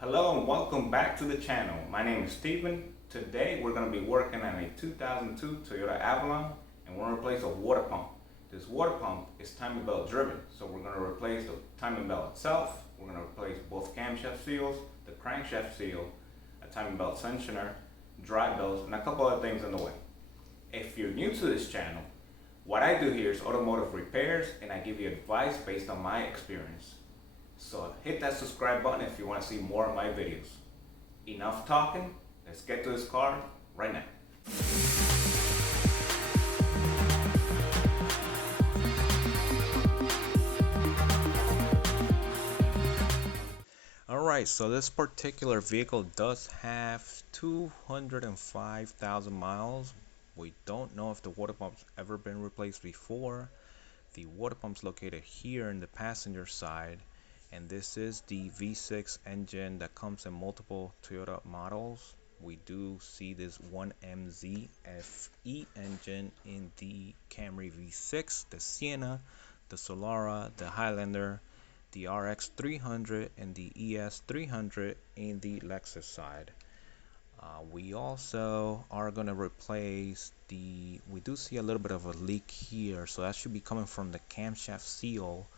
Hello and welcome back to the channel. My name is Steven. Today we're going to be working on a 2002 Toyota Avalon and we're going to replace a water pump. This water pump is timing belt driven, so we're going to replace the timing belt itself. We're going to replace both camshaft seals, the crankshaft seal, a timing belt tensioner, drive belts, and a couple other things in the way. If you're new to this channel, what I do here is automotive repairs and I give you advice based on my experience. So hit that subscribe button if you want to see more of my videos. Enough talking, let's get to this car right now. Alright, so this particular vehicle does have 205,000 miles. We don't know if the water pump's ever been replaced before. The water pump's located here in the passenger side. And this is the V6 engine that comes in multiple Toyota models. We do see this 1MZ FE engine in the Camry V6, the Sienna, the Solara, the Highlander, the RX 300, and the ES 300 in the Lexus side. We also are going to replace we do see a little bit of a leak here, so that should be coming from the camshaft seal.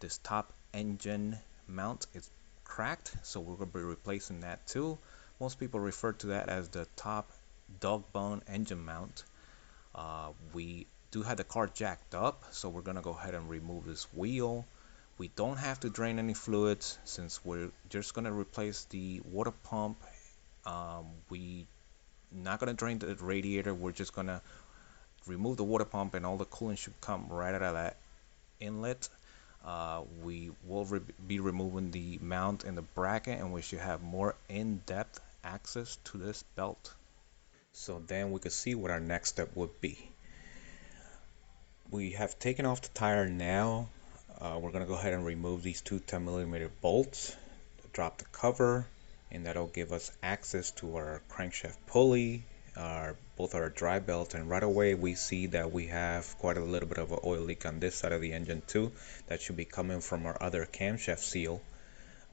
This top engine mount is cracked, so we're going to be replacing that too. Most people refer to that as the top dog bone engine mount. We do have the car jacked up, so we're going to go ahead and remove this wheel. We don't have to drain any fluids since we're just going to replace the water pump. We not going to drain the radiator, we're just going to remove the water pump and all the coolant should come right out of that inlet. We will be removing the mount and the bracket, and we should have more in-depth access to this belt. So then we could see what our next step would be. We have taken off the tire now. We're going to go ahead and remove these two 10mm bolts, drop the cover, and that'll give us access to our crankshaft pulley, both our drive belts, and right away we see that we have quite a little bit of an oil leak on this side of the engine too. That should be coming from our other camshaft seal.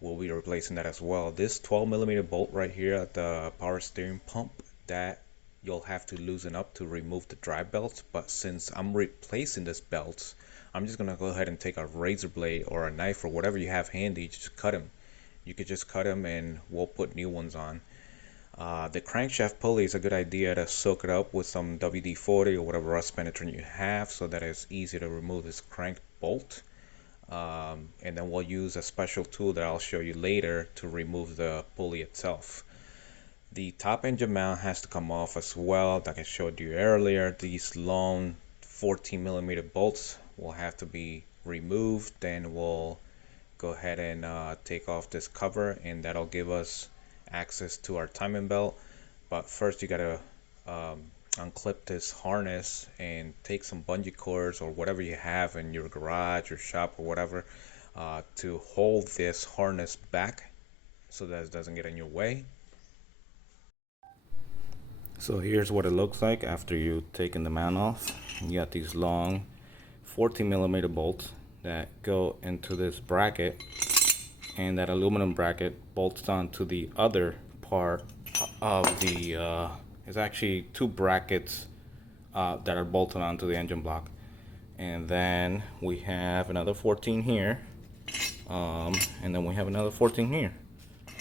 We'll be replacing that as well. This 12mm bolt right here at the power steering pump, that you'll have to loosen up to remove the drive belts, but since I'm replacing this belt, I'm just gonna go ahead and take a razor blade or a knife or whatever you have handy, just cut them. You could just cut them and we'll put new ones on. The crankshaft pulley is a good idea to soak it up with some WD-40 or whatever rust penetrant you have, so that it's easy to remove this crank bolt. And then we'll use a special tool that I'll show you later to remove the pulley itself. The top engine mount has to come off as well, like I showed you earlier. These long 14mm bolts will have to be removed. Then we'll go ahead and take off this cover, and that'll give us access to our timing belt. But first you gotta unclip this harness and take some bungee cords or whatever you have in your garage or shop or whatever to hold this harness back so that it doesn't get in your way. So here's what it looks like after you've taken the mount off. You got these long 14mm bolts that go into this bracket, and that aluminum bracket bolts onto the other part of the it's actually two brackets that are bolted onto the engine block. And then we have another 14 here, and then we have another 14 here.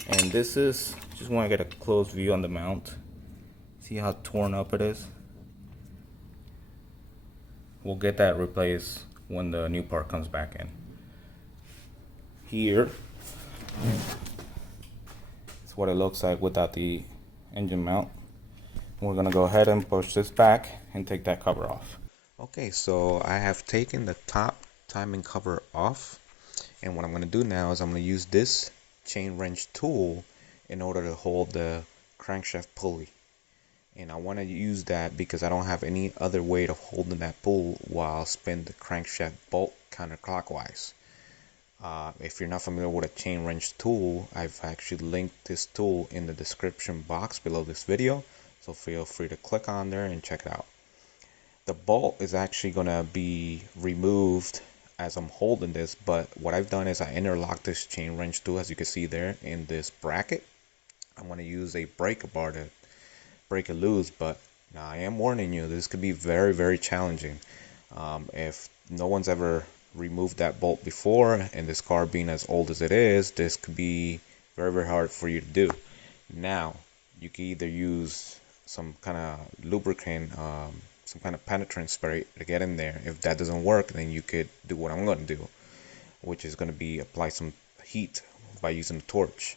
And this is, just want to get a close view on the mount. See how torn up it is? We'll get that replaced when the new part comes back in. Here is what it looks like without the engine mount. We're gonna go ahead and push this back and take that cover off. Okay, so I have taken the top timing cover off, and what I'm gonna do now is I'm gonna use this chain wrench tool in order to hold the crankshaft pulley. And I want to use that because I don't have any other way of holding that pull while spin the crankshaft bolt counterclockwise. If you're not familiar with a chain wrench tool, I've actually linked this tool in the description box below this video, so feel free to click on there and check it out. The bolt is actually going to be removed as I'm holding this, but what I've done is I interlocked this chain wrench too, as you can see there in this bracket. I'm going to use a breaker bar to break it loose, but now I am warning you, this could be very, very challenging. If no one's ever removed that bolt before, and this car being as old as it is, this could be very, very hard for you to do. Now, you can either use some kind of lubricant, some kind of penetrant spray to get in there. If that doesn't work, then you could do what I'm going to do, which is going to be apply some heat by using a torch.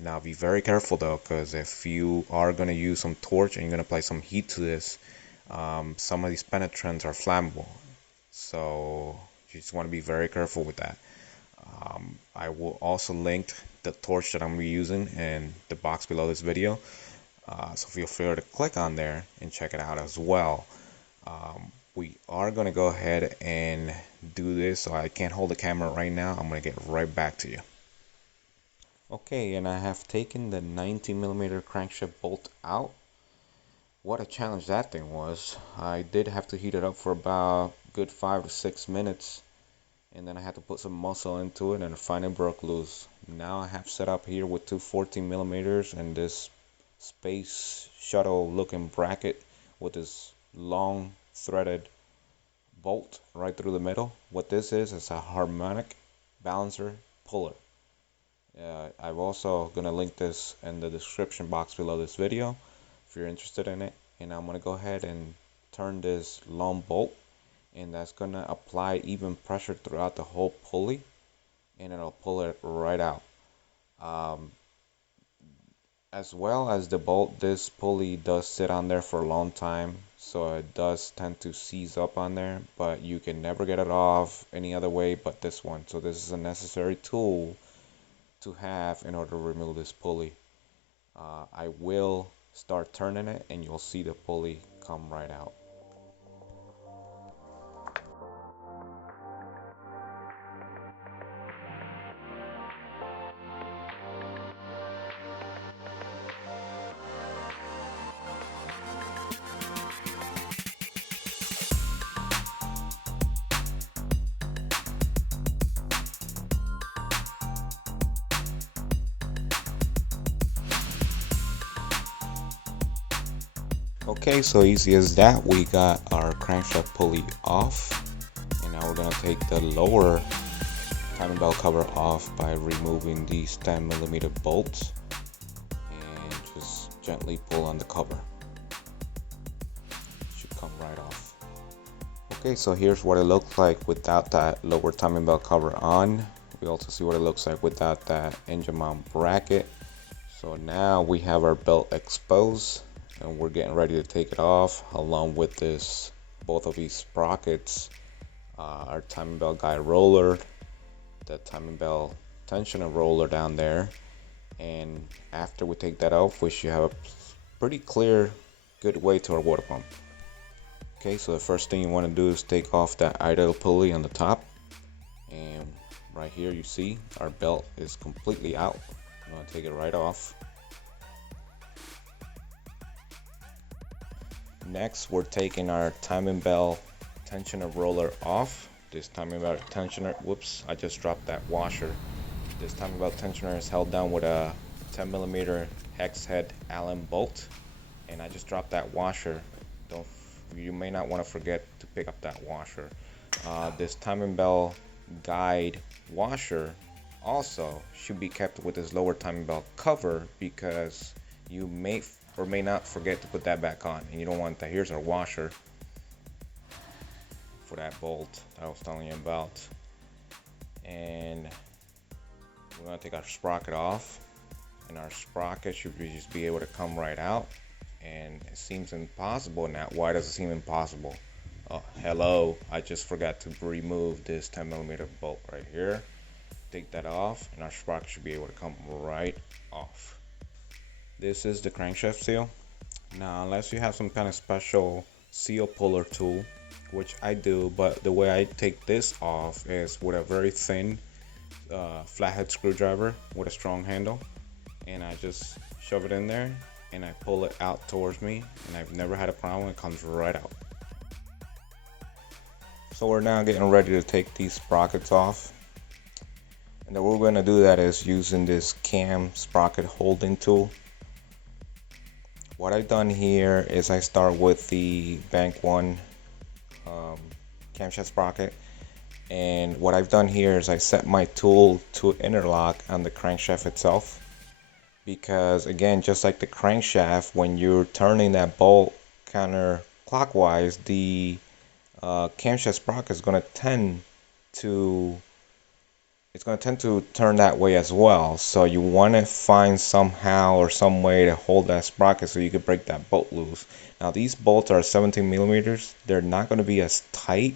Now be very careful though, because if you are going to use some torch and you're going to apply some heat to this, some of these penetrants are flammable, so you just want to be very careful with that. I will also link the torch that I'm using in the box below this video, so feel free to click on there and check it out as well. We are going to go ahead and do this, so I can't hold the camera right now. I'm going to get right back to you. Okay, and I have taken the 19mm crankshaft bolt out. What a challenge that thing was. I did have to heat it up for about good 5 to 6 minutes, and then I had to put some muscle into it, and it finally broke loose. Now I have set up here with two 14mm and this space shuttle looking bracket with this long threaded bolt right through the middle. What this is a harmonic balancer puller. I'm also going to link this in the description box below this video if you're interested in it. And I'm going to go ahead and turn this long bolt, and that's going to apply even pressure throughout the whole pulley, and it'll pull it right out. As well as the bolt, this pulley does sit on there for a long time, so it does tend to seize up on there, but you can never get it off any other way but this one. So this is a necessary tool to have in order to remove this pulley. I will start turning it and you'll see the pulley come right out. Okay, so easy as that, we got our crankshaft pulley off, and now we're going to take the lower timing belt cover off by removing these 10mm bolts and just gently pull on the cover. It should come right off. Okay, so here's what it looks like without that lower timing belt cover on. We also see what it looks like without that engine mount bracket. So now we have our belt exposed, and we're getting ready to take it off along with this, both of these sprockets, our timing belt guide roller, the timing belt tensioner roller down there. And after we take that off, we should have a pretty clear, good way to our water pump. Okay, so the first thing you want to do is take off that idle pulley on the top, and right here you see our belt is completely out. I'm going to take it right off. Next, we're taking our timing belt tensioner roller off. This timing belt tensioner, whoops, I just dropped that washer. This timing belt tensioner is held down with a 10mm hex head Allen bolt, and I just dropped that washer. You may not want to forget to pick up that washer. This timing belt guide washer also should be kept with this lower timing belt cover, because you may or may not forget to put that back on, and you don't want that. Here's our washer for that bolt that I was telling you about, and we're going to take our sprocket off, and our sprocket should just be able to come right out. And it seems impossible now. Why does it seem impossible? Oh, hello, I just forgot to remove this 10mm bolt right here. Take that off, and our sprocket should be able to come right off. This is the crankshaft seal. Now, unless you have some kind of special seal puller tool, which I do, but the way I take this off is with a very thin flathead screwdriver with a strong handle, and I just shove it in there and I pull it out towards me, and I've never had a problem. It comes right out. So we're now getting ready to take these sprockets off. And the way we're going to do that is using this cam sprocket holding tool. What I've done here is I start with the bank 1 camshaft sprocket. And what I've done here is I set my tool to interlock on the crankshaft itself. Because again, just like the crankshaft, when you're turning that bolt counterclockwise, the camshaft sprocket is going to tend to turn that way as well. So you want to find somehow or some way to hold that sprocket so you can break that bolt loose. Now these bolts are 17 millimeters. They're not going to be as tight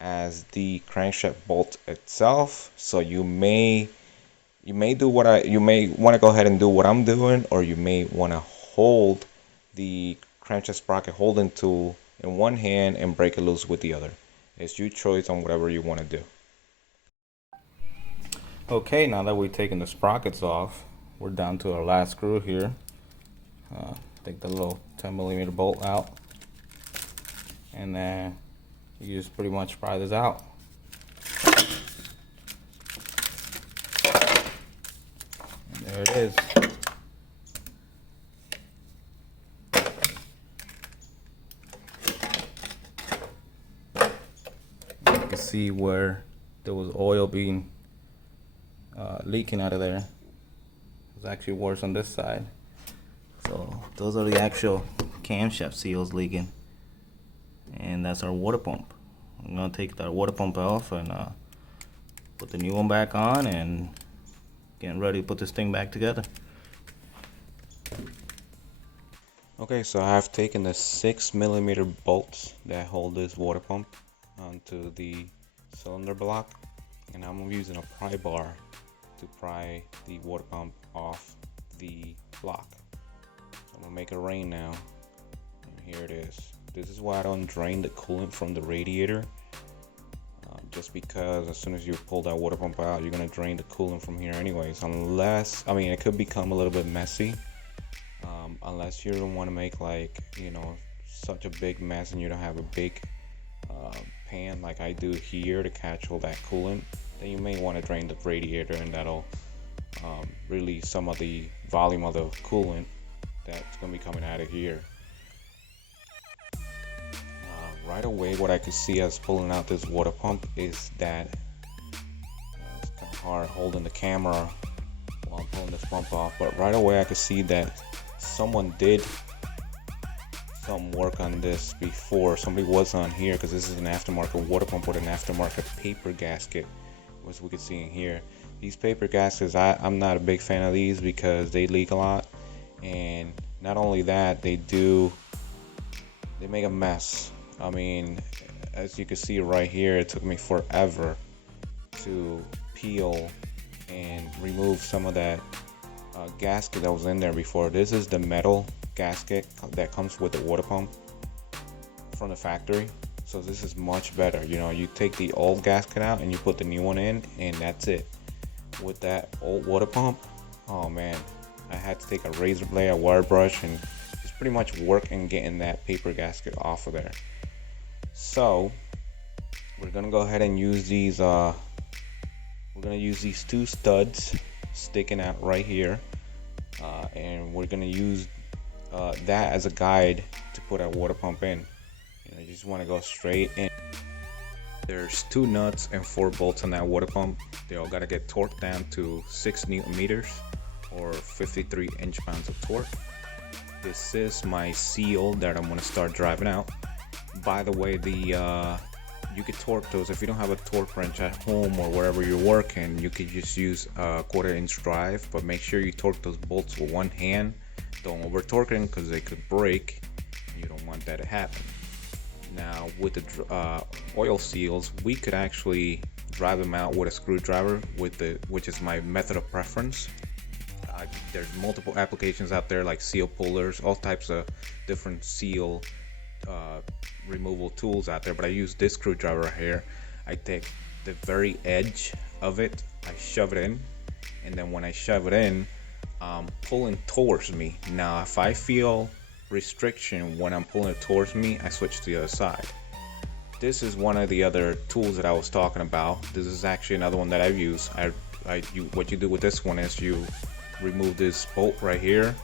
as the crankshaft bolt itself. So you may want to go ahead and do what I'm doing, or you may want to hold the crankshaft sprocket holding tool in one hand and break it loose with the other. It's your choice on whatever you want to do. Okay, now that we've taken the sprockets off, we're down to our last screw here. Take the little 10 millimeter bolt out, and then you just pretty much pry this out. And there it is. You can see where there was oil being leaking out of there. It was actually worse on this side. So those are the actual camshaft seals leaking, and that's our water pump. I'm gonna take that water pump off and put the new one back on, and getting ready to put this thing back together. Okay, so I have taken the 6 millimeter bolts that hold this water pump onto the cylinder block, and I'm using a pry bar to pry the water pump off the block. So I'm gonna make it rain now, and here it is. This is why I don't drain the coolant from the radiator, just because as soon as you pull that water pump out, you're gonna drain the coolant from here anyways, unless, I mean, it could become a little bit messy, unless you don't want to make, like, you know, such a big mess and you don't have a big pan like I do here to catch all that coolant. Then you may want to drain the radiator, and that'll release some of the volume of the coolant that's going to be coming out of here. Right away, what I could see as pulling out this water pump is that it's kind of hard holding the camera while I'm pulling this pump off, but right away I could see that someone did some work on this before. Somebody was on here, because this is an aftermarket water pump with an aftermarket paper gasket, as we can see in here. These paper gaskets, I'm not a big fan of these because they leak a lot, and not only that, they make a mess. I mean, as you can see right here, it took me forever to peel and remove some of that gasket that was in there before. This is the metal gasket that comes with the water pump from the factory. So this is much better. You know, you take the old gasket out and you put the new one in, and that's it. With that old water pump, oh man, I had to take a razor blade, a wire brush, and just pretty much work in getting that paper gasket off of there. So we're gonna go ahead and use these these two studs sticking out right here, and we're gonna use that as a guide to put our water pump in. You know, you just want to go straight in. There's 2 nuts and 4 bolts on that water pump. They all got to get torqued down to 6 Newton meters or 53 inch-pounds of torque. This is my seal that I'm going to start driving out. By the way, you could torque those. If you don't have a torque wrench at home or wherever you're working, you could just use a 1/4 inch drive, but make sure you torque those bolts with one hand. Don't over torque them because they could break. You don't want that to happen. Now with the oil seals, we could actually drive them out with a screwdriver, which is my method of preference. There's multiple applications out there like seal pullers, all types of different seal removal tools out there, but I use this screwdriver right here. I take the very edge of it, I shove it in, and then when I shove it in, pulling towards me. Now if I feel restriction when I'm pulling it towards me, I switch to the other side. This is one of the other tools that I was talking about. This is actually another one that I've used. What you do with this one is you remove this bolt right here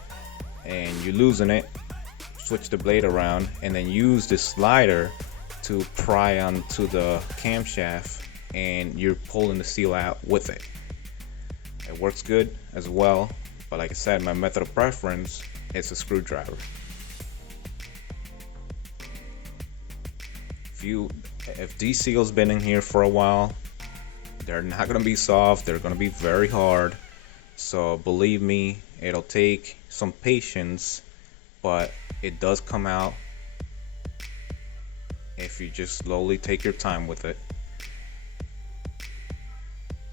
and you loosen it, switch the blade around, and then use the slider to pry onto the camshaft, and you're pulling the seal out with it. It works good as well, but like I said, my method of preference is a screwdriver. If these seals been in here for a while, they're not gonna be soft, they're gonna be very hard. So believe me, it'll take some patience, but it does come out if you just slowly take your time with it.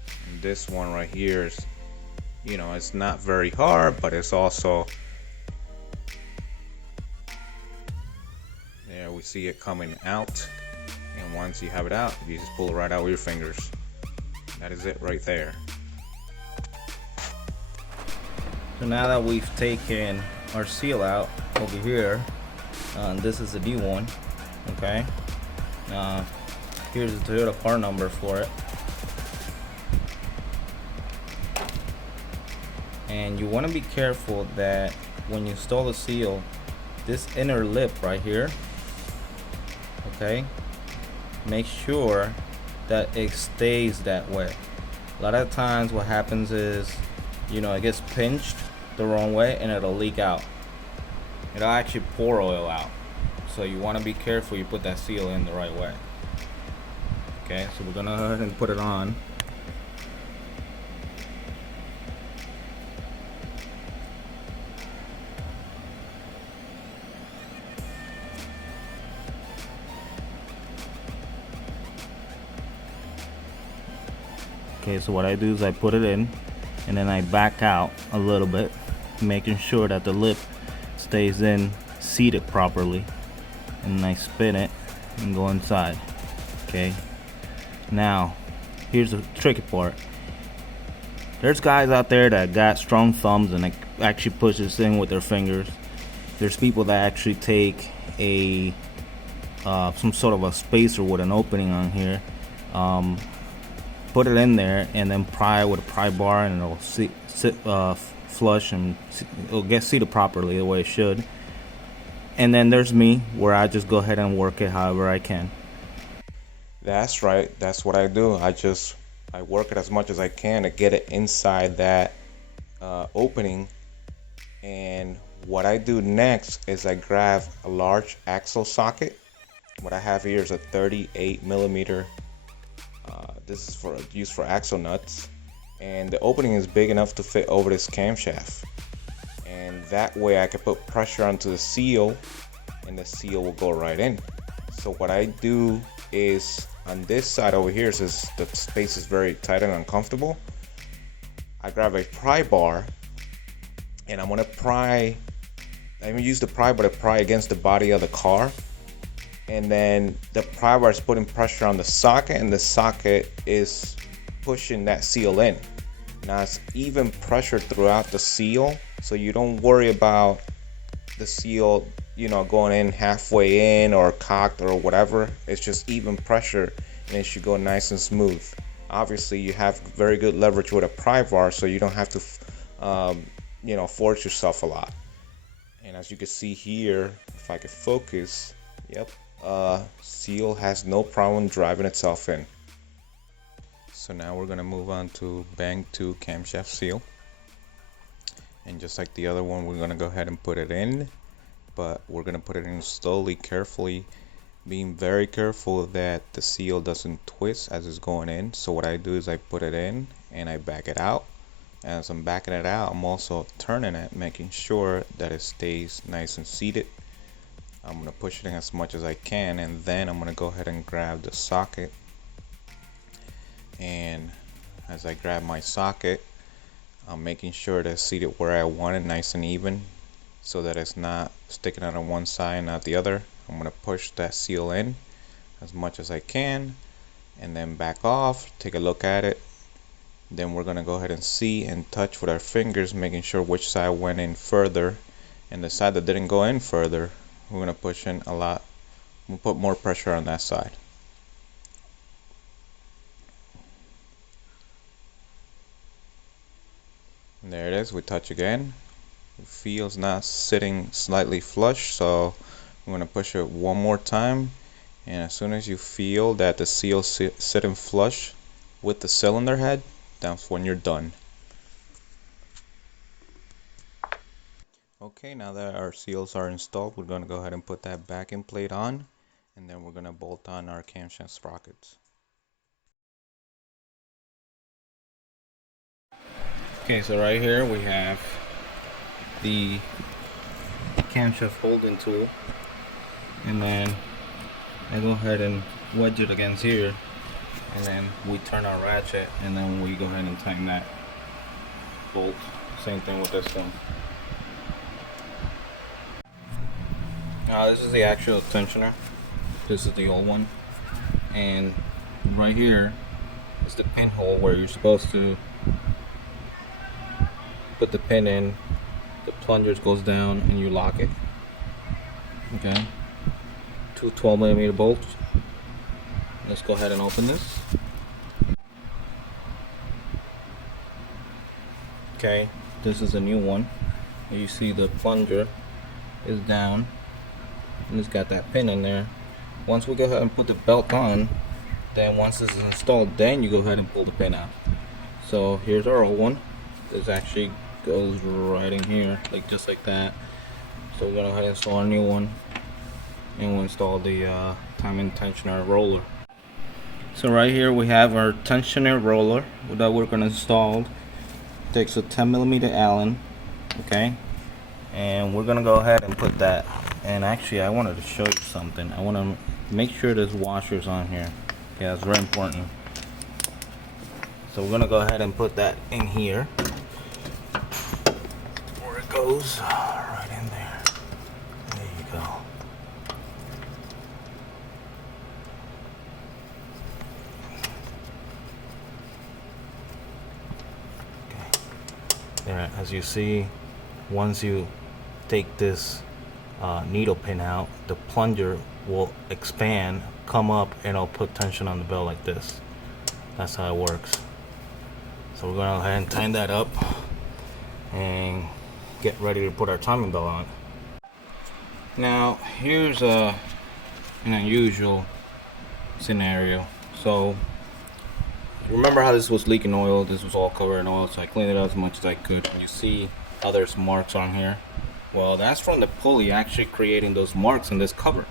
And this one right here is, you know, it's not very hard, but it's also, there we see it coming out. And once you have it out, you just pull it right out with your fingers. That is it right there. So now that we've taken our seal out over here, this is a new one. Okay, here's the Toyota part number for it, and you want to be careful that when you install the seal, this inner lip right here, okay, make sure that it stays that way. A lot of times what happens is, you know, it gets pinched the wrong way and it'll leak out. It'll actually pour oil out. So you want to be careful you put that seal in the right way. Okay, so we're gonna go ahead and put it on. Okay, so what I do is I put it in and then I back out a little bit, making sure that the lip stays in seated properly, and then I spin it and go inside. Okay, now here's the tricky part. There's guys out there that got strong thumbs and they actually push this in with their fingers. There's people that actually take a some sort of a spacer with an opening on here, put it in there and then pry with a pry bar, and it'll sit flush and it'll get seated properly the way it should. And then there's me, where I just go ahead and work it however I can. That's right, that's what I do. I work it as much as I can to get it inside that opening. And what I do next is I grab a large axle socket. What I have here is a 38 millimeter. This is used for axle nuts, and the opening is big enough to fit over this camshaft, and that way I can put pressure onto the seal and the seal will go right in. So what I do is, on this side over here, since the space is very tight and uncomfortable, I grab a pry bar and I'm gonna use the pry bar to pry against the body of the car. And then the pry bar is putting pressure on the socket, and the socket is pushing that seal in. Now it's even pressure throughout the seal, so you don't worry about the seal, you know, going in halfway in or cocked or whatever. It's just even pressure and it should go nice and smooth. Obviously you have very good leverage with a pry bar, so you don't have to you know, force yourself a lot. And as you can see here, if I could focus, yep, seal has no problem driving itself in. So now we're gonna move on to Bang 2 camshaft seal, and just like the other one, we're gonna go ahead and put it in, but we're gonna put it in slowly, carefully, being very careful that the seal doesn't twist as it's going in. So what I do is I put it in and I back it out. As I'm backing it out, I'm also turning it, making sure that it stays nice and seated. I'm going to push it in as much as I can, and then I'm going to go ahead and grab the socket. And as I grab my socket, I'm making sure that it's seated where I want it, nice and even, so that it's not sticking out on one side and not the other. I'm going to push that seal in as much as I can, and then back off, take a look at it. Then we're going to go ahead and see and touch with our fingers, making sure which side went in further, and the side that didn't go in further, we're going to push in a lot. We'll put more pressure on that side. And there it is. We touch again. It feels not sitting slightly flush, so I'm going to push it one more time. And as soon as you feel that the seal sitting flush with the cylinder head, that's when you're done. Okay, now that our seals are installed, we're going to go ahead and put that backing plate on, and then we're going to bolt on our camshaft sprockets. Okay, so right here we have the camshaft holding tool, and then I go ahead and wedge it against here, and then we turn our ratchet, and then we go ahead and tighten that bolt. Same thing with this one. Now this is the actual tensioner. This is the old one, and right here is the pinhole where you're supposed to put the pin in. The plunger goes down and you lock it. Okay, two 12mm bolts. Let's go ahead and open this. Okay, this is a new one. You see the plunger is down and it's got that pin in there. Once we go ahead and put the belt on, then once this is installed, then you go ahead and pull the pin out. So here's our old one. This actually goes right in here, like just like that. So we're gonna go ahead and install a new one, and we'll install the timing tensioner roller. So right here we have our tensioner roller that we're gonna install. It takes a 10mm Allen, okay, and we're gonna go ahead and put that. And actually, I wanted to show you something. I want to make sure there's washers on here. Yeah, it's very important. So we're gonna go ahead and put that in here. Where it goes, right in there. There you go. Okay. There, as you see, once you take this needle pin out, the plunger will expand, come up, and it'll put tension on the belt like this. That's how it works. So we're gonna go ahead and tighten that up and get ready to put our timing belt on. Now here's an unusual scenario. So remember how this was leaking oil? This was all covered in oil, so I cleaned it out as much as I could. And you see how there's marks on here. Well, that's from the pulley actually creating those marks in this cover.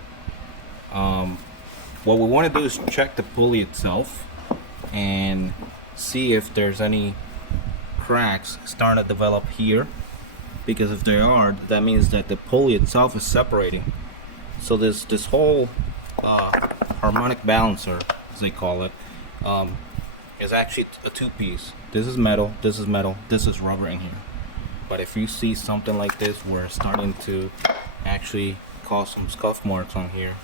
What we want to do is check the pulley itself and see if there's any cracks starting to develop here, because if there are, that means that the pulley itself is separating. So this whole harmonic balancer, as they call it, is actually a two-piece. This is metal, this is metal, this is rubber in here. But if you see something like this where it's starting to actually cause some scuff marks on here,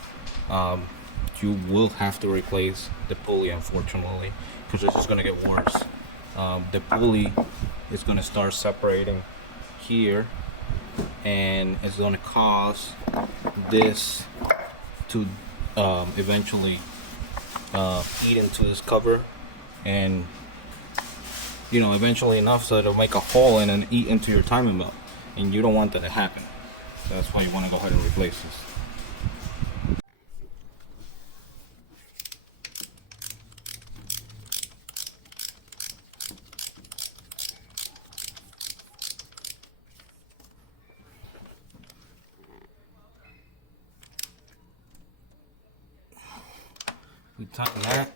you will have to replace the pulley, unfortunately, because this is going to get worse. The pulley is going to start separating here, and it's going to cause this to eventually eat into this cover, and eventually enough so it'll make a hole and then eat into your timing belt, and you don't want that to happen. So that's why you want to go ahead and replace this. We tighten that,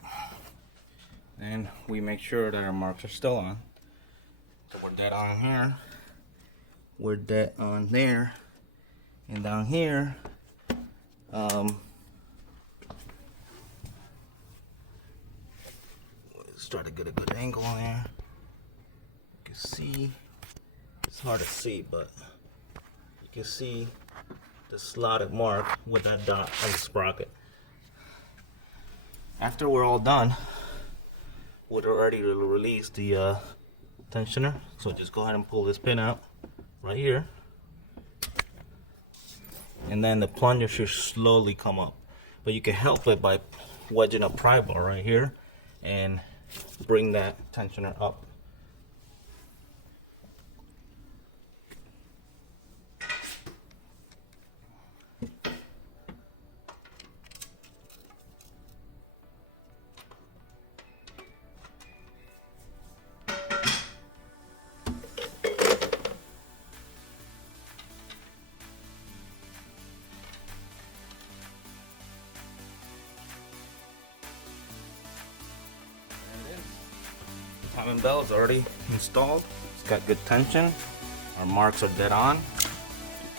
and we make sure that our marks are still on. So we're dead on here, we're dead on there, and down here, let's try to get a good angle on there. You can see, it's hard to see, but you can see the slotted mark with that dot on the sprocket. After we're all done, we're ready to release the tensioner. So just go ahead and pull this pin out right here, and then the plunger should slowly come up. But you can help it by wedging a pry bar right here and bring that tensioner up. timing belt is already installed. It's got good tension. Our marks are dead on.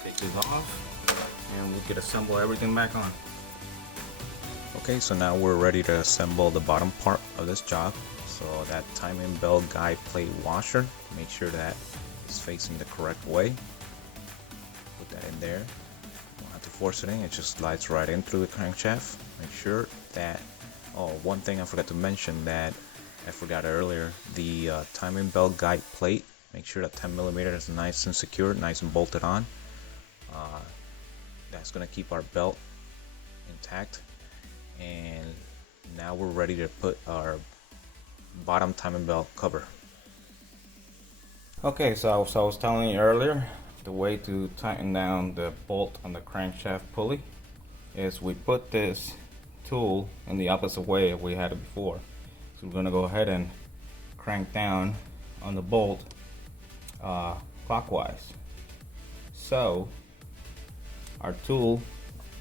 Take these off and we can assemble everything back on. Okay, so now we're ready to assemble the bottom part of this job. So that timing belt guide plate washer, make sure that it's facing the correct way. Put that in there. Don't have to force it in, it just slides right in through the crankshaft. Make sure that, oh, one thing I forgot to mention that I forgot earlier, the timing belt guide plate, make sure that 10mm is nice and secure, nice and bolted on. That's going to keep our belt intact. And now we're ready to put our bottom timing belt cover. Okay, so I was telling you earlier, the way to tighten down the bolt on the crankshaft pulley is we put this tool in the opposite way we had it before. So we're going to go ahead and crank down on the bolt clockwise. So our tool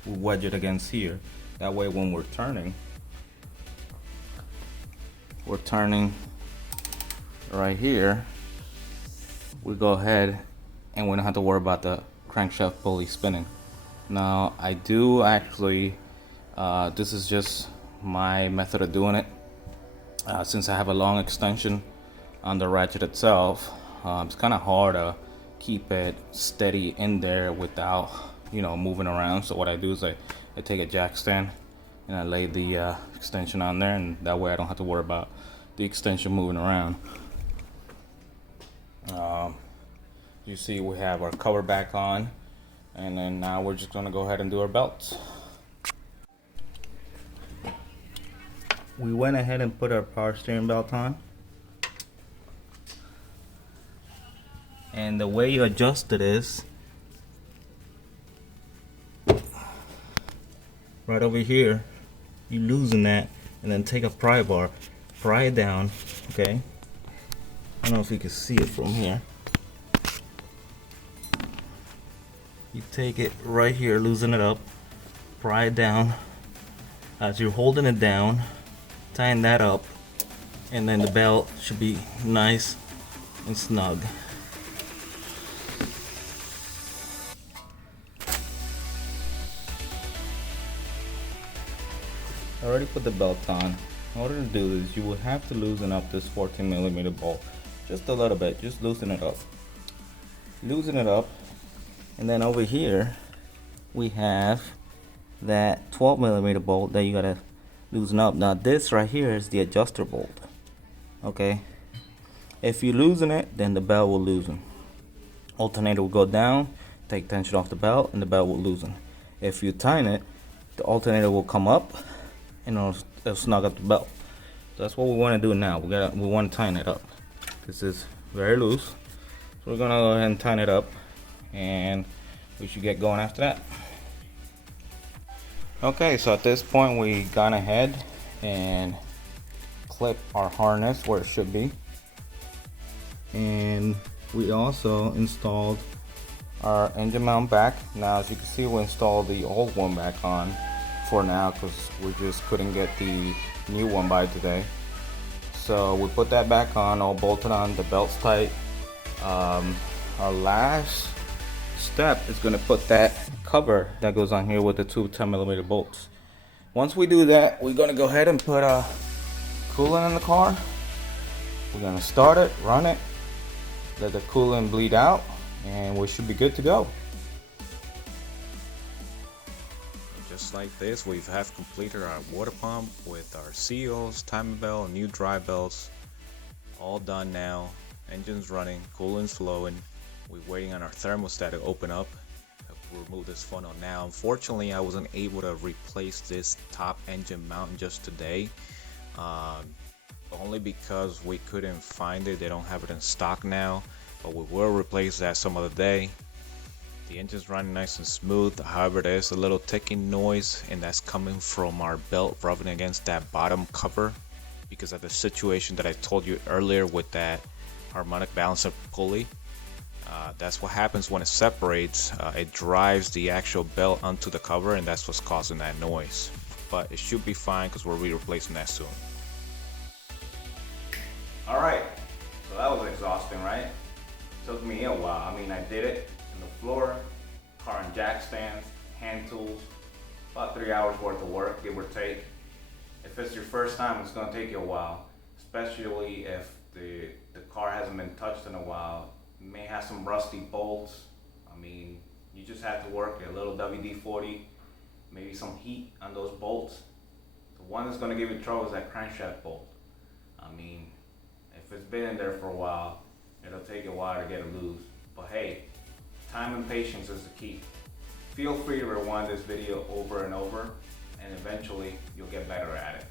will wedge it against here. That way when we're turning right here, we go ahead and we don't have to worry about the crankshaft pulley spinning. Now I do actually, this is just my method of doing it. Since I have a long extension on the ratchet itself, it's kind of hard to keep it steady in there without, moving around. So what I do is I take a jack stand and I lay the extension on there, and that way I don't have to worry about the extension moving around. You see we have our cover back on, and then now we're just going to go ahead and do our belts. We went ahead and put our power steering belt on, and the way you adjust it is right over here. You loosen that and then take a pry bar, pry it down, okay? I don't know if you can see it from here. You take it right here, loosen it up, pry it down. As you're holding it down, tighten that up, and then the belt should be nice and snug. I already put the belt on. In order to do this, you will have to loosen up this 14mm bolt just a little bit. Just loosen it up. Loosen it up, and then over here we have that 12mm bolt that you gotta loosen up. Now this right here is the adjuster bolt. Okay. If you loosen it, then the belt will loosen. Alternator will go down, take tension off the belt, and the belt will loosen. If you tighten it, the alternator will come up and it'll snug up the belt. That's what we want to do now. We want to tighten it up. This is very loose, so we're gonna go ahead and tighten it up, and we should get going after that. Okay, so at this point we gone ahead and clip our harness where it should be, and we also installed our engine mount back. Now as you can see, we installed the old one back on for now because we just couldn't get the new one by today. So we put that back on, all bolted on, the belt's tight. Our last step is going to put that cover that goes on here with the two 10mm bolts. Once we do that, we're going to go ahead and put coolant in the car. We're going to start it, run it, let the coolant bleed out, and we should be good to go. Just like this, we have completed our water pump with our seals, timing belt, new dry belts, all done now. Engine's running, coolant's flowing. We're waiting on our thermostat to open up. We'll remove this funnel now. Unfortunately, I wasn't able to replace this top engine mount just today, only because we couldn't find it. They don't have it in stock now, but we will replace that some other day. The engine's running nice and smooth. However, there's a little ticking noise, and that's coming from our belt rubbing against that bottom cover because of the situation that I told you earlier with that harmonic balancer pulley. That's what happens when it separates. It drives the actual belt onto the cover, and that's what's causing that noise. But it should be fine because we'll be replacing that soon. Alright, So that was exhausting, right? Took me a while. I mean, I did it in the floor, car and jack stands, hand tools, about 3 hours worth of work, give or take. If it's your first time, it's gonna take you a while, especially if the car hasn't been touched in a while. You may have some rusty bolts. I mean, you just have to work a little WD-40, maybe some heat on those bolts. The one that's gonna give you trouble is that crankshaft bolt. I mean, if it's been in there for a while, it'll take a while to get it loose. But hey, time and patience is the key. Feel free to rewind this video over and over, and eventually you'll get better at it.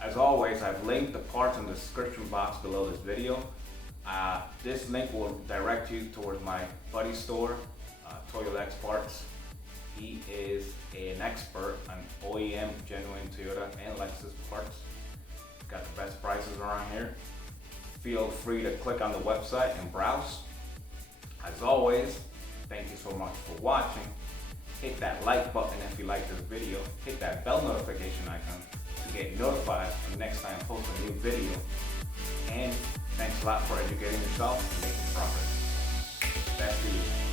As always, I've linked the parts in the description box below this video. This link will direct you towards my buddy's store, Toyota X Parts. He is an expert on OEM, genuine Toyota and Lexus parts. Got the best prices around here. Feel free to click on the website and browse. As always, thank you so much for watching. Hit that like button if you like this video. Hit that bell notification icon to get notified the next time I post a new video. And thanks a lot for educating yourself and making progress. That's for you.